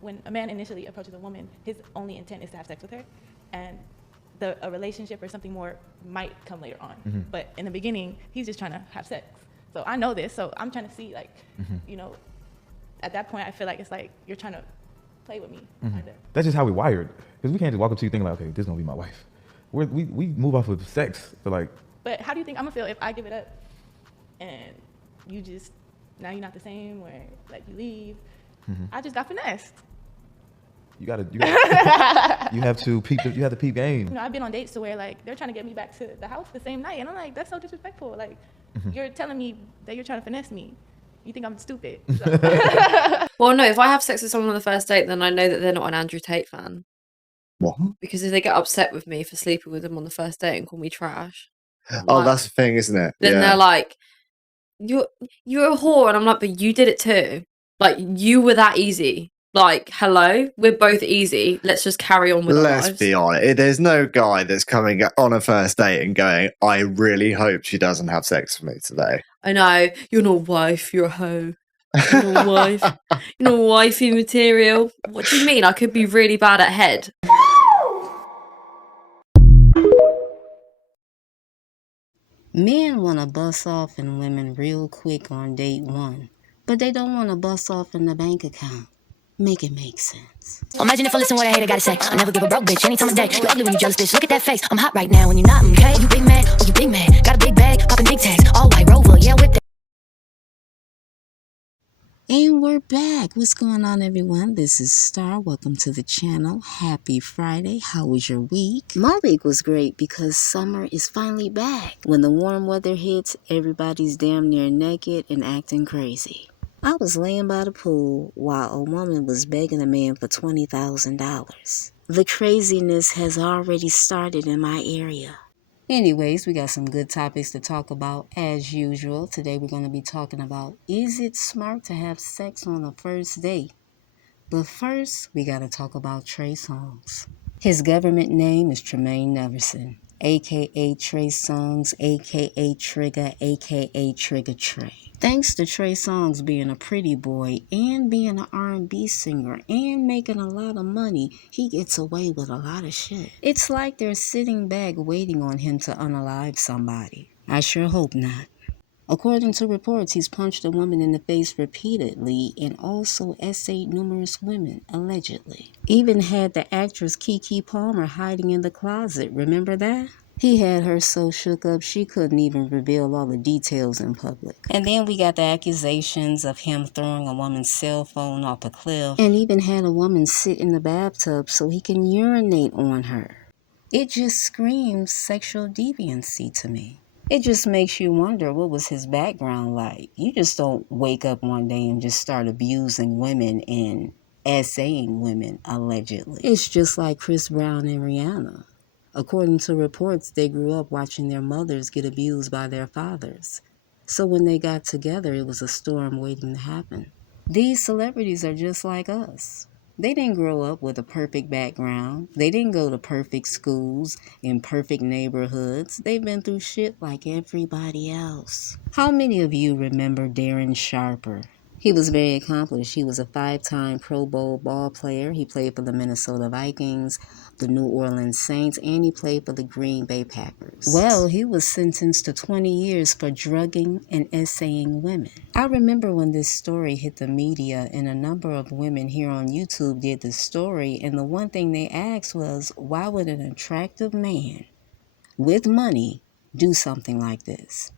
when a man initially approaches a woman, his only intent is to have sex with her, and a relationship or something more might come later on. Mm-hmm. But in the beginning, he's just trying to have sex. So I know this, so I'm trying to see, like, you know, at that point, I feel like it's like you're trying to play with me. That's just how we wired. Because we can't just walk up to you thinking like, okay, this is gonna be my wife. We move off of sex. So like. But how do you think I'm gonna feel if I give it up and you just, now you're not the same, or like you leave? I just got finessed. You have to peep game. You know, I've been on dates to where like they're trying to get me back to the house the same night, and I'm like, that's so disrespectful. Like, you're telling me that you're trying to finesse me. You think I'm stupid? So. Well, no, if I have sex with someone on the first date, then I know that they're not an Andrew Tate fan. What? Because if they get upset with me for sleeping with them on the first date and call me trash. Oh, like, that's the thing, isn't it? Then they're like, you're a whore. And I'm like, but you did it too. Like, you were that easy. Like, hello, we're both easy. Let's just carry on with our lives. Let's be honest. There's no guy that's coming on a first date and going, I really hope she doesn't have sex with me today. I know. You're not a wife. You're a hoe. You're not a wife. You're not wifey material. What do you mean? I could be really bad at head. Men want to bust off in women real quick on date one, but they don't want to bust off in the bank account. Make it make sense. Imagine if I listen what I hate, I gotta say. I never give a broke bitch any time of day. You ugly when you jealous, bitch. Look at that face. I'm hot right now when you're not, okay? You big man, oh you big man. Got a big bag, popping big tags. All white Rover, yeah, with that. And we're back. What's going on, everyone? This is Star. Welcome to the channel. Happy Friday. How was your week? My week was great because summer is finally back. When the warm weather hits, everybody's damn near naked and acting crazy. I was laying by the pool while a woman was begging a man for $20,000. The craziness has already started in my area. Anyways, we got some good topics to talk about as usual. Today we're going to be talking about, is it smart to have sex on a first date? But first, we got to talk about Trey Songz. His government name is Tremaine Neverson, a.k.a. Trey Songz, a.k.a. Trigger, a.k.a. Trigger Trey. Thanks to Trey Songz being a pretty boy and being an R&B singer and making a lot of money, he gets away with a lot of shit. It's like they're sitting back waiting on him to unalive somebody. I sure hope not. According to reports, he's punched a woman in the face repeatedly and also essayed numerous women, allegedly. Even had the actress Keke Palmer hiding in the closet, remember that? He had her so shook up she couldn't even reveal all the details in public. And then we got the accusations of him throwing a woman's cell phone off a cliff and even had a woman sit in the bathtub so he can urinate on her. It just screams sexual deviancy to me. It just makes you wonder, what was his background like? You just don't wake up one day and just start abusing women and essaying women, allegedly. It's just like Chris Brown and Rihanna. According to reports, they grew up watching their mothers get abused by their fathers. So when they got together, it was a storm waiting to happen. These celebrities are just like us. They didn't grow up with a perfect background. They didn't go to perfect schools in perfect neighborhoods. They've been through shit like everybody else. How many of you remember Darren Sharper? He was very accomplished. He was a 5-time Pro Bowl ball player. He played for the Minnesota Vikings, the New Orleans Saints, and he played for the Green Bay Packers. Well, he was sentenced to 20 years for drugging and essaying women. I remember when this story hit the media and a number of women here on YouTube did the story, and the one thing they asked was, why would an attractive man with money do something like this?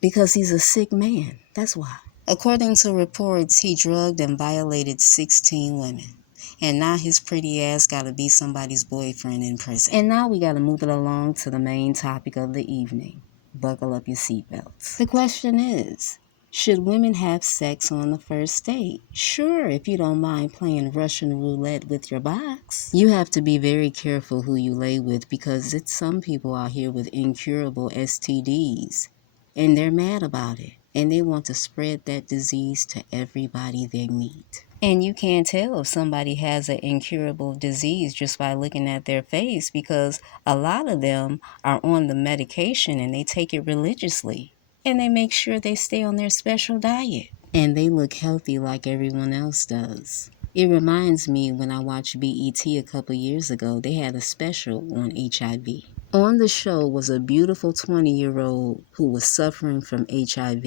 Because he's a sick man. That's why. According to reports, he drugged and violated 16 women. And now his pretty ass gotta be somebody's boyfriend in prison. And now we gotta move it along to the main topic of the evening. Buckle up your seatbelts. The question is, should women have sex on the first date? Sure, if you don't mind playing Russian roulette with your box. You have to be very careful who you lay with because it's some people out here with incurable STDs. And they're mad about it. And they want to spread that disease to everybody they meet. And you can't tell if somebody has an incurable disease just by looking at their face because a lot of them are on the medication and they take it religiously. And they make sure they stay on their special diet. And they look healthy like everyone else does. It reminds me when I watched BET a couple years ago, they had a special on HIV. On the show was a beautiful 20-year-old who was suffering from HIV.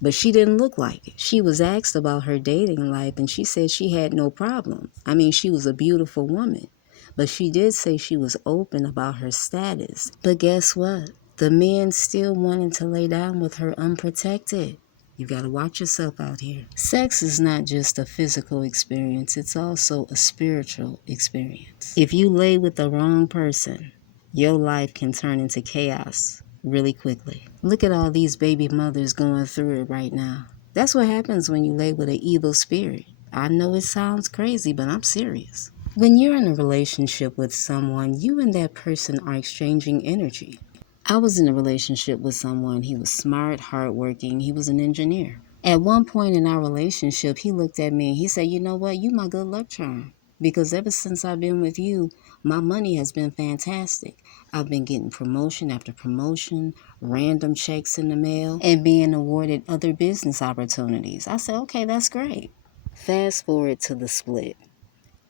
But she didn't look like it. She was asked about her dating life and she said she had no problem. I mean, she was a beautiful woman. But she did say she was open about her status. But guess what? The men still wanted to lay down with her unprotected. You gotta watch yourself out here. Sex is not just a physical experience, it's also a spiritual experience. If you lay with the wrong person, your life can turn into chaos really quickly. Look at all these baby mothers going through it right now. That's what happens when you lay with an evil spirit. I know it sounds crazy, but I'm serious. When you're in a relationship with someone, you and that person are exchanging energy. I was in a relationship with someone. He was smart, hardworking. He was an engineer. At one point in our relationship, he looked at me and he said, you know what? You my good luck charm. Because ever since I've been with you, my money has been fantastic. I've been getting promotion after promotion, random checks in the mail, and being awarded other business opportunities. I said, okay, that's great. Fast forward to the split.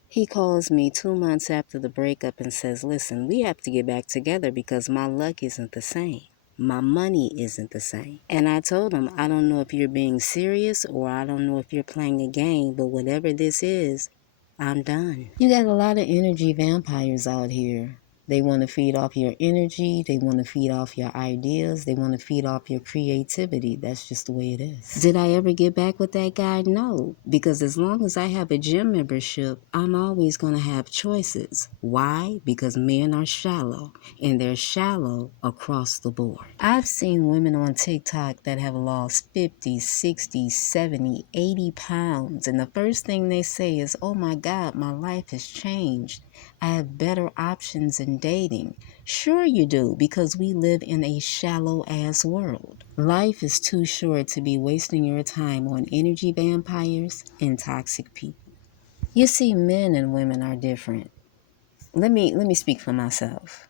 He calls me 2 months after the breakup and says, listen, we have to get back together because my luck isn't the same. My money isn't the same. And I told him, I don't know if you're being serious or I don't know if you're playing a game, but whatever this is, I'm done. You got a lot of energy vampires out here. They want to feed off your energy. They want to feed off your ideas. They want to feed off your creativity. That's just the way it is. Did I ever get back with that guy? No. Because as long as I have a gym membership, I'm always going to have choices. Why? Because men are shallow. And they're shallow across the board. I've seen women on TikTok that have lost 50, 60, 70, 80 pounds. And the first thing they say is, oh my God, my life has changed. I have better options in dating. Sure you do, because we live in a shallow-ass world. Life is too short to be wasting your time on energy vampires and toxic people. You see, men and women are different. Let me speak for myself.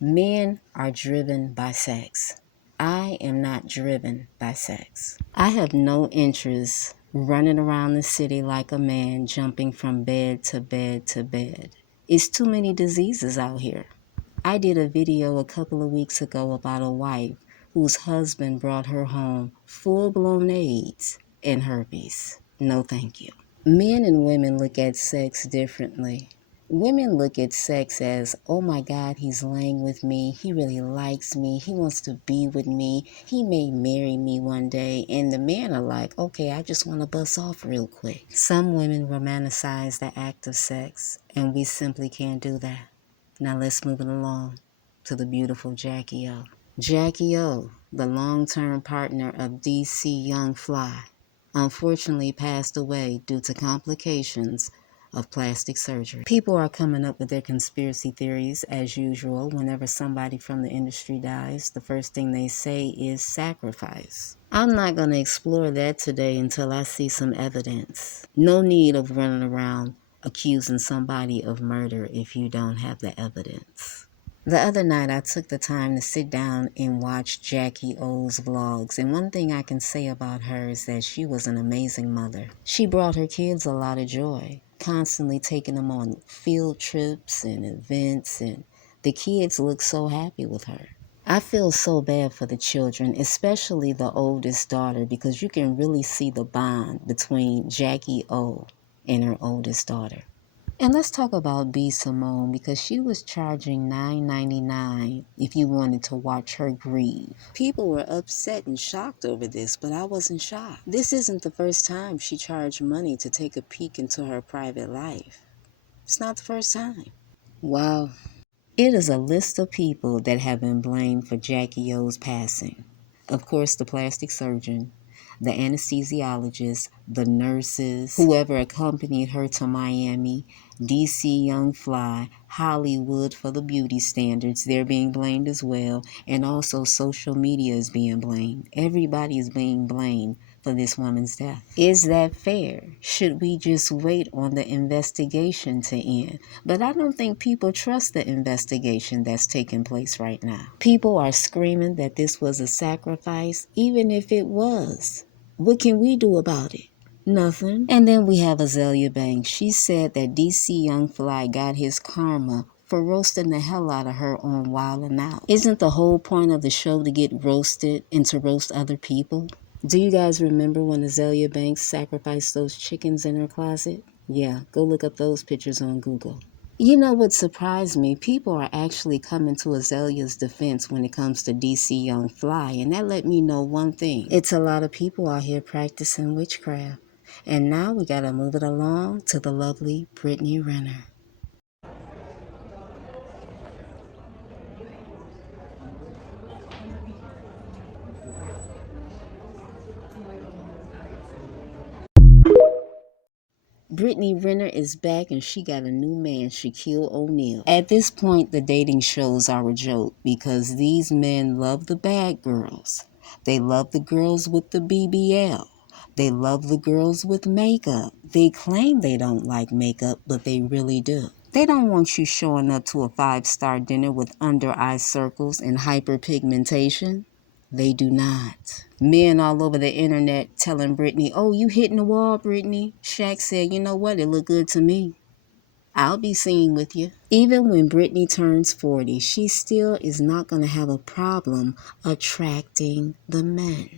Men are driven by sex. I am not driven by sex. I have no interest running around the city like a man, jumping from bed to bed to bed. It's too many diseases out here. I did a video a couple of weeks ago about a wife whose husband brought her home full-blown AIDS and herpes. No thank you. Men and women look at sex differently. Women look at sex as, oh my God, he's laying with me. He really likes me. He wants to be with me. He may marry me one day. And the men are like, okay, I just want to bust off real quick. Some women romanticize the act of sex, and we simply can't do that. Now let's move it along to the beautiful Jacky O. Jacky O, the long-term partner of DC Young Fly, unfortunately passed away due to complications of plastic surgery. People are coming up with their conspiracy theories as usual. Whenever somebody from the industry dies, the first thing they say is sacrifice. I'm not going to explore that today until I see some evidence. No need of running around accusing somebody of murder if you don't have the evidence. The other night, I took the time to sit down and watch Jacky O's vlogs, and one thing I can say about her is that she was an amazing mother. She brought her kids a lot of joy, constantly taking them on field trips and events, and the kids look so happy with her. I feel so bad for the children, especially the oldest daughter, because you can really see the bond between Jacky O and her oldest daughter. And let's talk about B. Simone, because she was charging $9.99 if you wanted to watch her grieve. People were upset and shocked over this, but I wasn't shocked. This isn't the first time she charged money to take a peek into her private life. It's not the first time. Wow. It is a list of people that have been blamed for Jacky O's passing. Of course, the plastic surgeon, the anesthesiologist, the nurses, whoever accompanied her to Miami, DC Young Fly, Hollywood for the beauty standards, they're being blamed as well, and also social media is being blamed. Everybody is being blamed for this woman's death. Is that fair? Should we just wait on the investigation to end? But I don't think people trust the investigation that's taking place right now. People are screaming that this was a sacrifice, even if it was. What can we do about it? Nothing. And then we have Azealia Banks. She said that DC Young Fly got his karma for roasting the hell out of her on Wildin' Out. Isn't the whole point of the show to get roasted and to roast other people? Do you guys remember when Azealia Banks sacrificed those chickens in her closet? Yeah, go look up those pictures on Google. You know what surprised me? People are actually coming to Azalea's defense when it comes to DC Young Fly, and that let me know one thing. It's a lot of people out here practicing witchcraft. And now we gotta move it along to the lovely Brittany Renner. Brittany Renner is back and she got a new man, Shaquille O'Neal. At this point, the dating shows are a joke because these men love the bad girls. They love the girls with the BBL. They love the girls with makeup. They claim they don't like makeup, but they really do. They don't want you showing up to a 5-star dinner with under-eye circles and hyperpigmentation. They do not. Men all over the internet telling Brittany, oh, you hitting the wall, Brittany. Shaq said, you know what, it looked good to me. I'll be seen with you. Even when Brittany turns 40, she still is not going to have a problem attracting the men.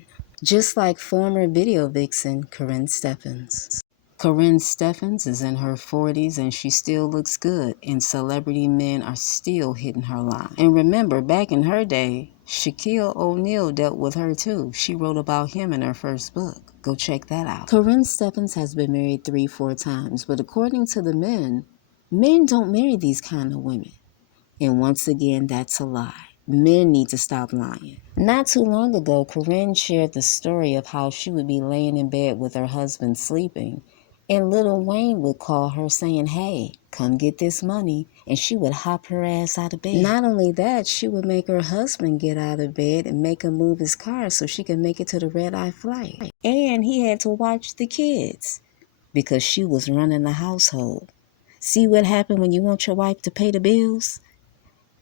Just like former video vixen Corinne Stephens. Corinne Stephens is in her 40s and she still looks good, and celebrity men are still hitting her line. And remember, back in her day, Shaquille O'Neal dealt with her too. She wrote about him in her first book. Go check that out. Corinne Stephens has been married 3-4 times, but according to the men don't marry these kind of women. And once again, that's a lie. Men need to stop lying. Not too long ago, Corinne shared the story of how she would be laying in bed with her husband sleeping, and Lil Wayne would call her saying, hey, come get this money, and she would hop her ass out of bed. Not only that, she would make her husband get out of bed and make him move his car so she could make it to the red-eye flight. And he had to watch the kids because she was running the household. See what happened when you want your wife to pay the bills?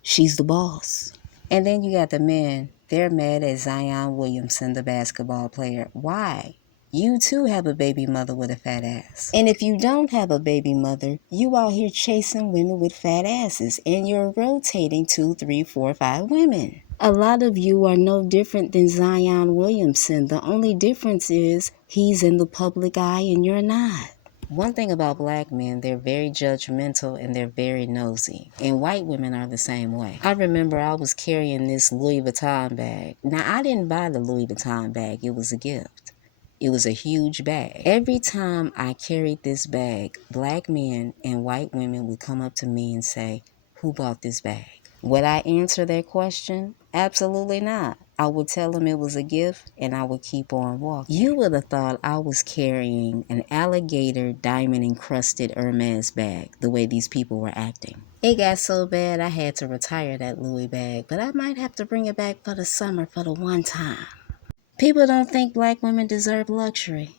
She's the boss. And then you got the men. They're mad at Zion Williamson, the basketball player. Why? You too have a baby mother with a fat ass. And if you don't have a baby mother, you out here chasing women with fat asses and you're rotating 2, 3, 4, 5 women. A lot of you are no different than Zion Williamson. The only difference is he's in the public eye and you're not. One thing about black men, they're very judgmental and they're very nosy. And white women are the same way. I remember I was carrying this Louis Vuitton bag. Now, I didn't buy the Louis Vuitton bag. It was a gift. It was a huge bag. Every time I carried this bag, black men and white women would come up to me and say, who bought this bag? Would I answer their question? Absolutely not. I would tell them it was a gift and I would keep on walking. You would have thought I was carrying an alligator diamond encrusted Hermes bag the way these people were acting. It got so bad I had to retire that Louis bag, but I might have to bring it back for the summer for the one time. People don't think black women deserve luxury.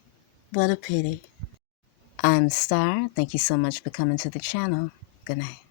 What a pity. I'm Star. Thank you so much for coming to the channel. Good night.